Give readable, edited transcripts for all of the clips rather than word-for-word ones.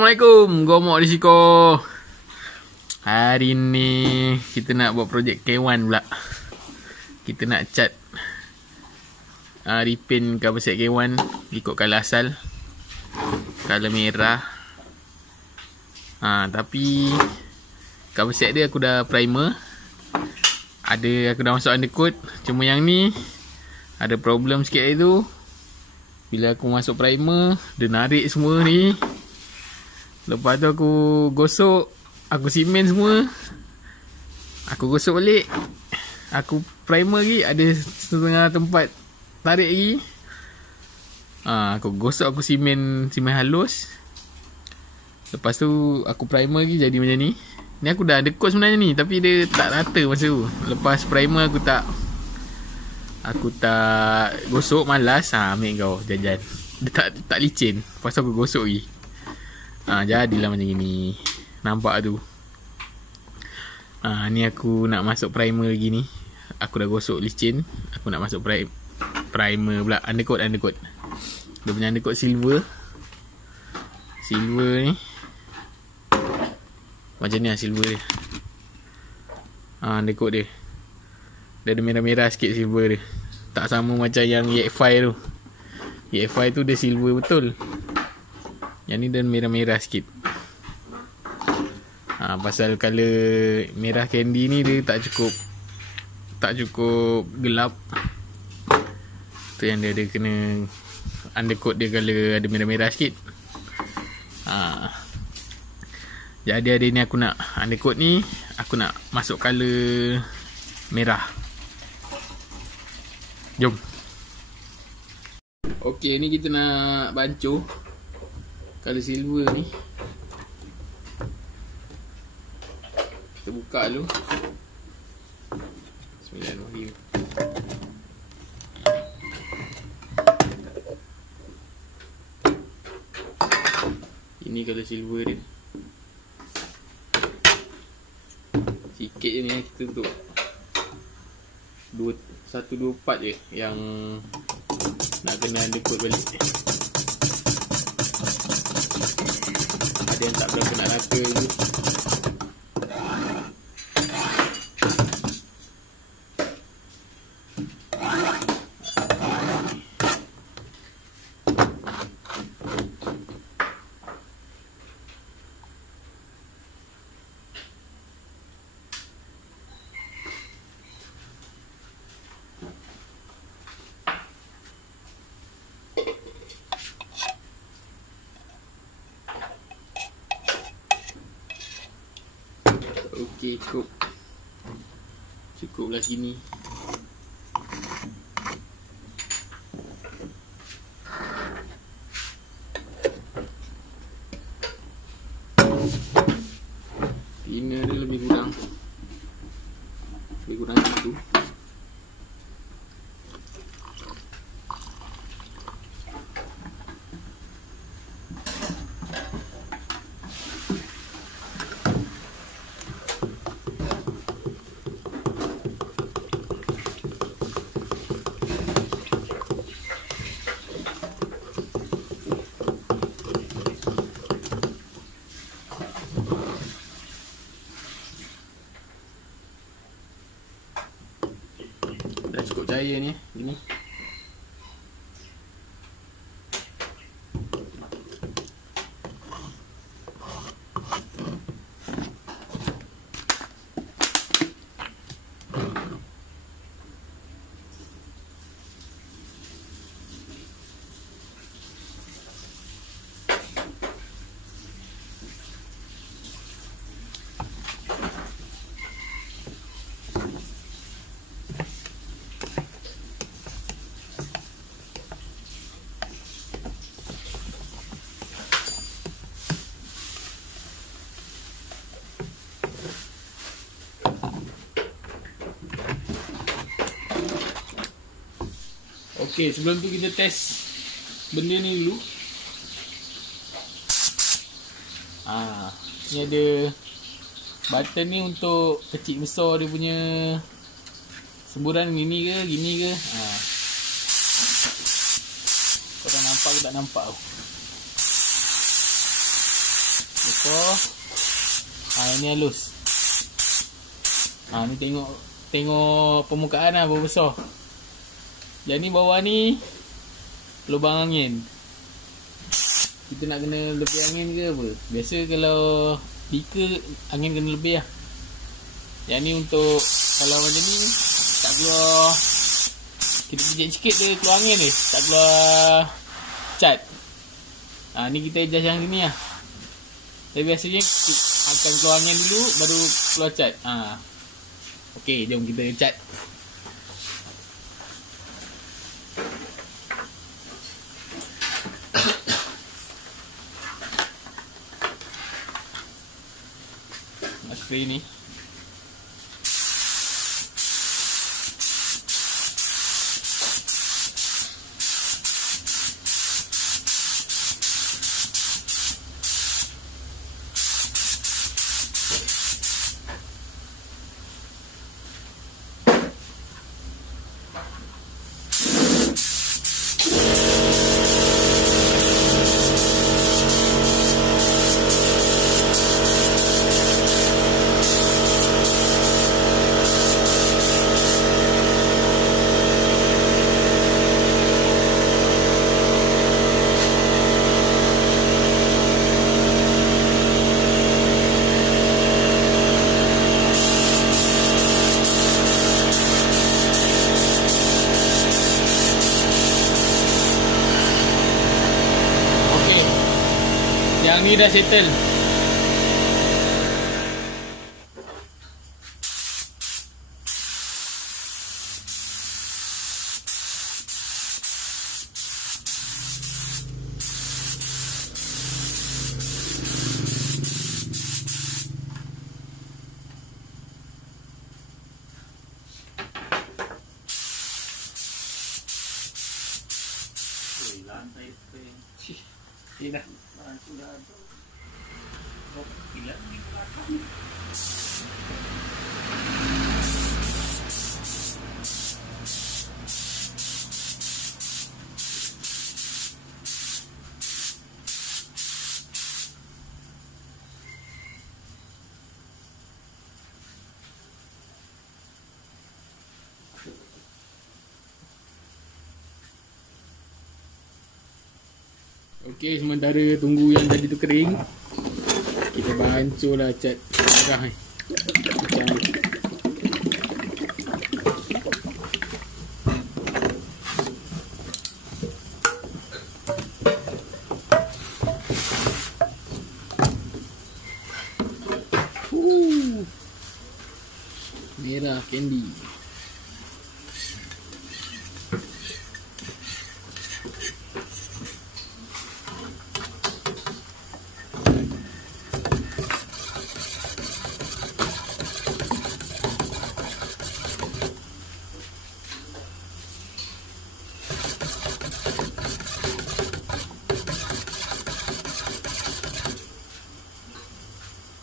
Assalamualaikum, Gomok di Siko. Hari ni kita nak buat projek K1 pula. Kita nak cat repaint cover set K1 ikut color asal, color merah. Tapi cover set dia aku dah primer. Aku dah masuk undercoat. Cuma yang ni ada problem sikit hari tu. Bila aku masuk primer, dia narik semua ni. Lepas tu aku gosok, aku simen semua. Aku gosok balik. Aku primer lagi, ada setengah tempat tarik lagi. Aku gosok, aku simen halus. Lepas tu aku primer lagi, jadi macam ni. Ni aku dah ada coat sebenarnya ni, tapi dia tak rata masa tu. Lepas primer aku tak gosok, malas. Ambil kau jajan. Dia tak licin. Lepas tu aku gosok lagi. Jadilah macam ni. Nampak tu. Ni aku nak masuk primer lagi ni. Aku dah gosok licin. Aku nak masuk primer pula. Undercoat. Dia punya undercoat silver. Silver ni macam ni lah silver dia. Undercoat dia. Dia ada merah-merah sikit silver dia. Tak sama macam yang EX5 tu. EX5 tu dia silver betul. Yang ni dia merah-merah sikit. Pasal colour merah candy ni dia tak cukup gelap. Tu yang dia ada kena undercoat dia colour ada merah-merah sikit. Jadi hari ni aku nak undercoat ni, aku nak masuk colour merah. Jom. Okey, ni kita nak bancuh colour silver ni. Kita buka dulu. Bismillahirrahmanirrahim. Ini colour silver dia. Sikit je ni kita untuk 1, 2 part je yang nak kena undercoat balik. Ada yang tak berapa nak rata je. Okey, cukup belah sini. Ini ada lebih kurang situ. Dah cukup cahaya ni, gini. Okey, sebelum tu kita test benda ni dulu. Ni ada button ni untuk kecil besar dia punya semburan gini ke. Korang nampak ke tak nampak? Besar. Ini halus. Ni tengok permukaan lah berapa besar. Yang ni bawah ni lubang angin. Kita nak kena lebih angin ke apa? Biasa kalau beaker angin kena lebih lah. Yang ni untuk kalau macam ni tak keluar, kita pijak sikit dia keluar angin ni, tak keluar cat. Ni kita adjust yang ni lah. Tapi biasanya akan keluar angin dulu baru keluar cat. Okey, jom kita cat. Spray ni. Yang ni dah settle. Lantai spray. Ini dah. Sudah ada. Bila ni belakang. Okey, sementara tunggu yang tadi tu kering, kita bancuhlah cat merah ni. Macam ni. Merah candy.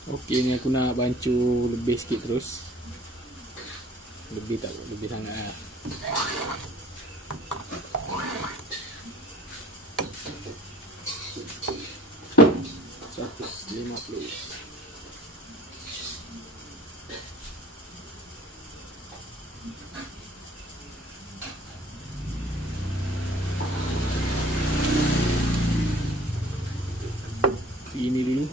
Okey, ni aku nak bancuh lebih sikit terus. Lebih tak, lebih sangat lah. $150. Ini dulu.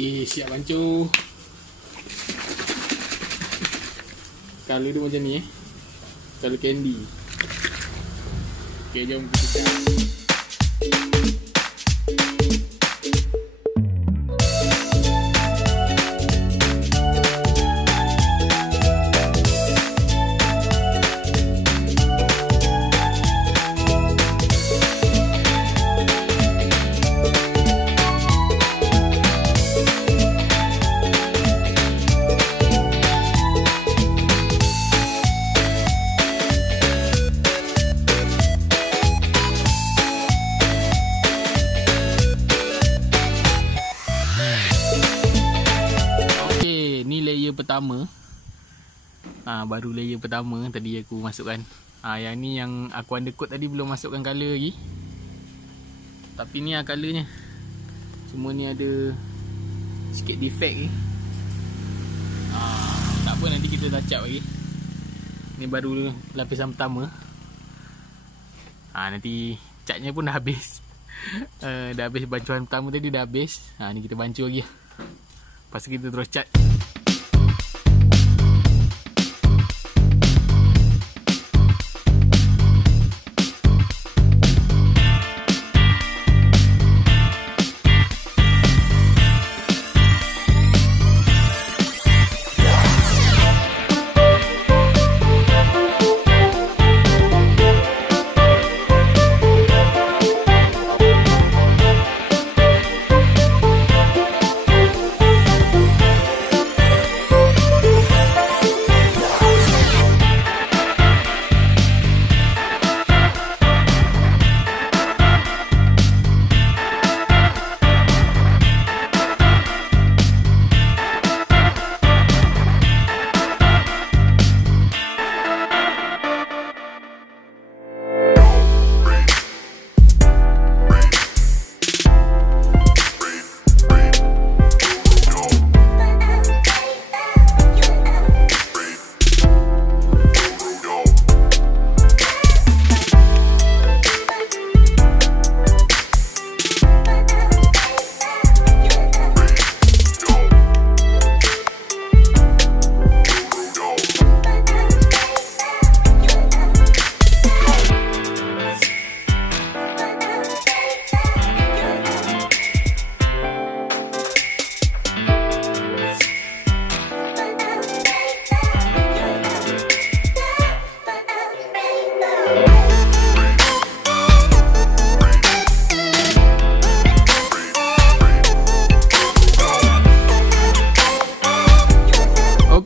Okay, siap hancur. Color dia macam ni color candy. Okay, jom kita try. Pertama baru layer pertama tadi aku masukkan. Yang ni yang aku undercoat tadi belum masukkan color lagi. Tapi ni colornya. Cuma ni ada sikit defect ni. Tak apa, nanti kita touch up lagi. Ni baru lapisan pertama. Nanti catnya pun dah habis. Dah habis bancuan pertama tadi, dah habis. Ni kita bancuh lagi. Lepas tu kita terus cat.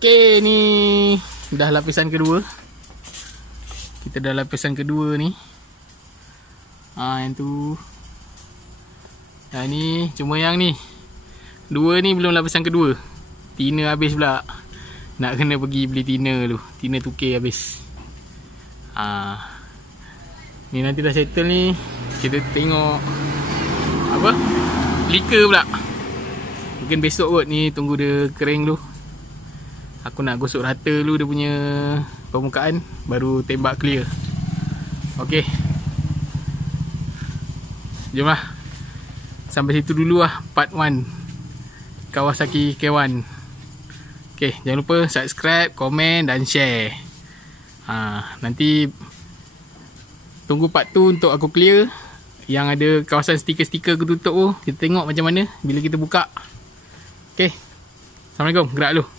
Okey, ni dah lapisan kedua. Kita dah lapisan kedua ni. Yang tu. Yang ni, cuma yang ni. Dua ni belum lapisan kedua. Tina habis pula. Nak kena pergi beli tina dulu. Tina tukar habis. Ni nanti dah settle ni, kita tengok apa? Lika pula. Mungkin besok kot ni, tunggu dia kering dulu. Aku nak gosok rata dulu dia punya permukaan, baru tembak clear. Okey. Jomlah. Sampai situ dulu lah part 1 Kawasaki K1. Okey, jangan lupa subscribe, komen dan share. Nanti tunggu part 2 untuk aku clear yang ada kawasan stiker-stiker aku tutup tu. Kita tengok macam mana bila kita buka. Okey. Assalamualaikum. Gerak dulu.